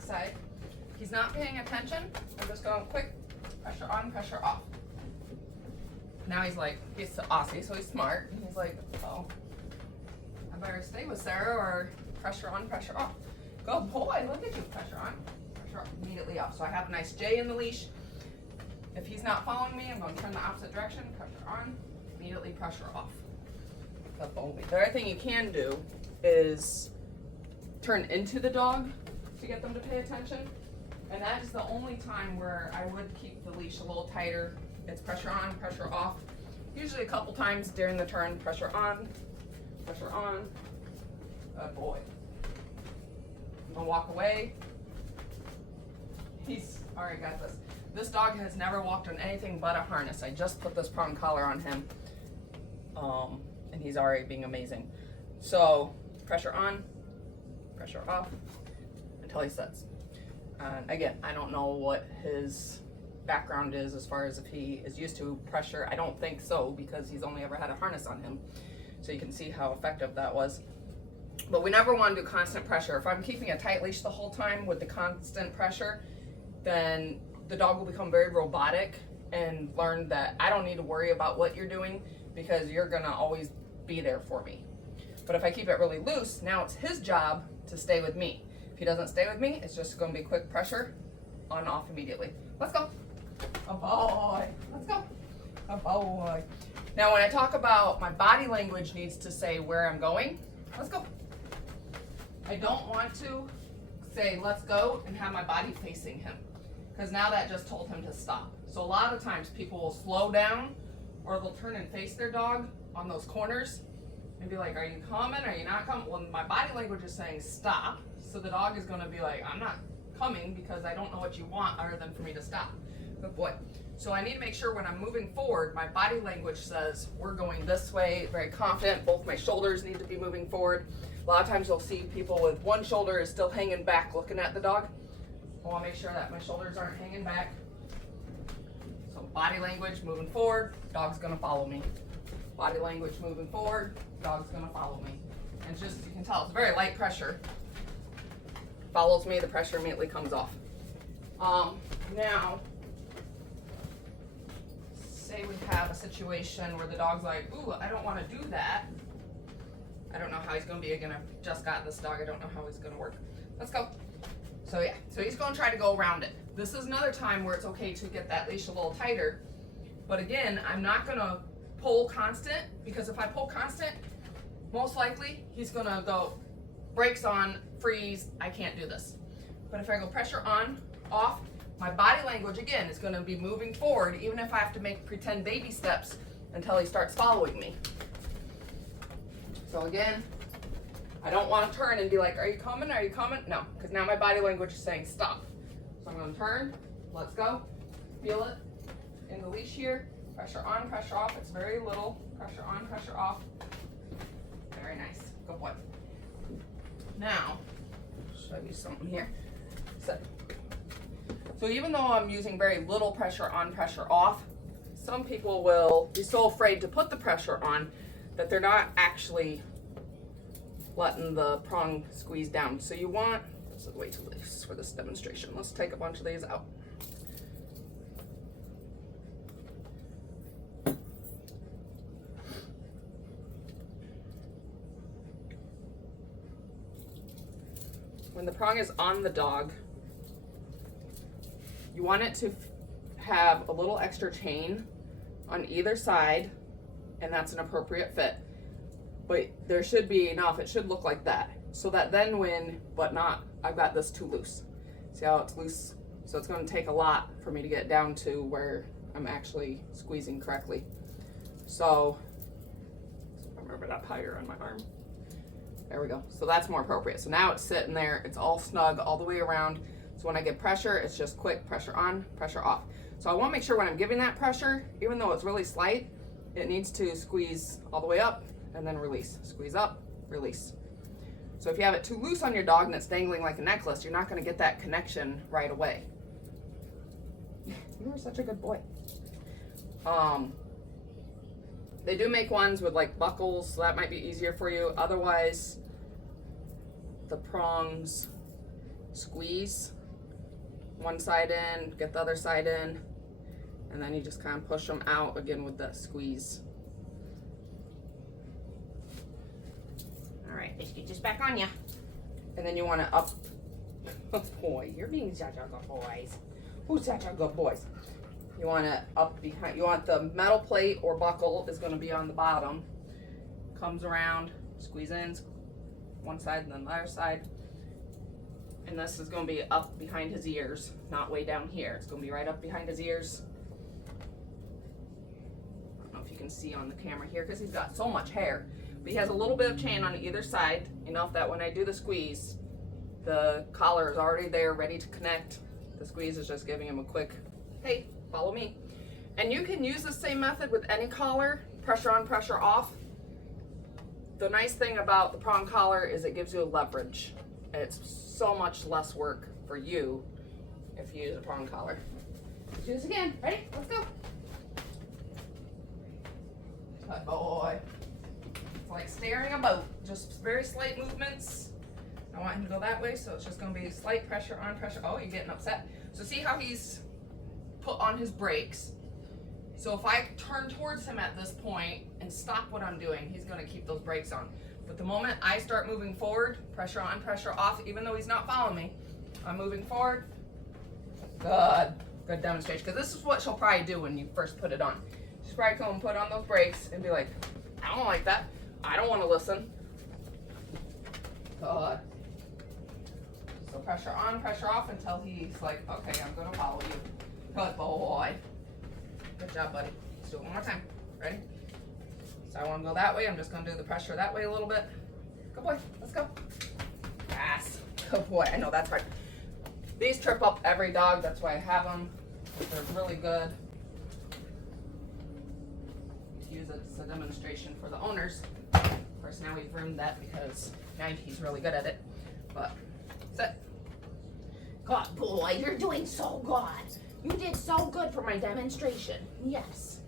that side. He's not paying attention. I'm just going quick, pressure on, pressure off. Now he's like, he's Aussie, so he's smart. And he's like, oh, I better stay with Sarah or pressure on, pressure off. Good boy, look at you. Pressure on, pressure off, immediately off. So I have a nice J in the leash. If he's not following me, I'm going to turn the opposite direction, pressure on, immediately pressure off. Good boy. The other thing you can do is turn into the dog to get them to pay attention. And that is the only time where I would keep the leash a little tighter. It's pressure on, pressure off. Usually a couple times during the turn, pressure on, pressure on. Good boy. I'm gonna walk away. He's already got this. This dog has never walked on anything but a harness. I just put this prong collar on him. And he's already being amazing. So pressure on, pressure off until he sits. And again, I don't know what his background is as far as if he is used to pressure. I don't think so, because he's only ever had a harness on him. So you can see how effective that was. But we never want to do constant pressure. If I'm keeping a tight leash the whole time with the constant pressure, then the dog will become very robotic and learn that I don't need to worry about what you're doing because you're gonna always be there for me. But if I keep it really loose, now it's his job to stay with me. If he doesn't stay with me, it's just gonna be quick pressure on off immediately. Let's go. Oh boy, let's go. Oh boy. Now when I talk about my body language needs to say where I'm going, let's go. I don't want to say let's go and have my body facing him, because now that just told him to stop. So a lot of times people will slow down or they'll turn and face their dog on those corners and be like, are you coming? Are you not coming? Well, my body language is saying stop. So the dog is going to be like, I'm not coming because I don't know what you want other than for me to stop. Good boy. So I need to make sure when I'm moving forward, my body language says we're going this way, very confident. Both my shoulders need to be moving forward. A lot of times you'll see people with one shoulder is still hanging back looking at the dog. I want to make sure that my shoulders aren't hanging back. So body language moving forward, dog's going to follow me. Body language moving forward, dog's going to follow me. And just, you can tell, it's very light pressure. Follows me, the pressure immediately comes off. Now, say we have a situation where the dog's like, ooh, I don't want to do that. I don't know how he's going to be. Again, I've just got this dog. I don't know how he's going to work. Let's go. So yeah, so he's going to try to go around it. This is another time where it's okay to get that leash a little tighter. But again, I'm not going to pull constant, because if I pull constant, most likely he's going to go brakes on, freeze, I can't do this. But if I go pressure on, off, my body language again is going to be moving forward, even if I have to make pretend baby steps until he starts following me. So again, I don't want to turn and be like, are you coming? Are you coming? No, because now my body language is saying stop. So I'm going to turn, let's go, feel it in the leash here, pressure on, pressure off. It's very little, pressure on, pressure off. Very nice, good boy. Now, show you something here. So even though I'm using very little pressure on, pressure off, some people will be so afraid to put the pressure on that they're not actually letting the prong squeeze down. So you want, this is way too loose for this demonstration. Let's take a bunch of these out. When the prong is on the dog, you want it to have a little extra chain on either side, and that's an appropriate fit. But there should be enough, it should look like that. So that then when, but not, I've got this too loose. See how it's loose? So it's gonna take a lot for me to get down to where I'm actually squeezing correctly. So, remember that higher on my arm. There we go. So that's more appropriate. So now it's sitting there, it's all snug all the way around. So when I get pressure, it's just quick pressure on, pressure off. So I want to make sure when I'm giving that pressure, even though it's really slight, it needs to squeeze all the way up and then release. Squeeze up, release. So if you have it too loose on your dog and it's dangling like a necklace, you're not going to get that connection right away. You are such a good boy. They do make ones with like buckles, so that might be easier for you. Otherwise, the prongs squeeze one side in, get the other side in, and then you just kind of push them out again with the squeeze. All right, let's get this back on ya. And then you want to up. Oh boy, you're being such a good boys. Who's such a good boys? You want to up behind. You want the metal plate or buckle is going to be on the bottom. Comes around, squeeze in, one side and then the other side. And this is going to be up behind his ears, not way down here. It's going to be right up behind his ears. I don't know if you can see on the camera here because he's got so much hair. But he has a little bit of chain on either side, enough that when I do the squeeze, the collar is already there, ready to connect. The squeeze is just giving him a quick, hey, follow me. And you can use the same method with any collar, pressure on, pressure off. The nice thing about the prong collar is it gives you a leverage. It's so much less work for you if you use a prong collar. Let's do this again. Ready? Let's go. Good boy. It's like steering a boat. Just very slight movements. I want him to go that way, so it's just going to be slight pressure on, pressure. Oh, you're getting upset. So see how he's put on his brakes. So if I turn towards him at this point and stop what I'm doing, he's going to keep those brakes on. But the moment I start moving forward, pressure on, pressure off, even though he's not following me, I'm moving forward. Good. Good demonstration. Because this is what she'll probably do when you first put it on. She's probably come and put on those brakes and be like, I don't like that. I don't want to listen. Good. So pressure on, pressure off until he's like, okay, I'm going to follow you. Good boy. Good job, buddy. Let's do it one more time. Ready? So I want to go that way. I'm just going to do the pressure that way a little bit. Good boy. Let's go. Yes. Good boy. I know that's hard. These trip up every dog. That's why I have them. They're really good. Use it as a demonstration for the owners. Of course, now we've ruined that because now he's really good at it. But that's it. Good boy, you're doing so good. You did so good for my demonstration. Yes.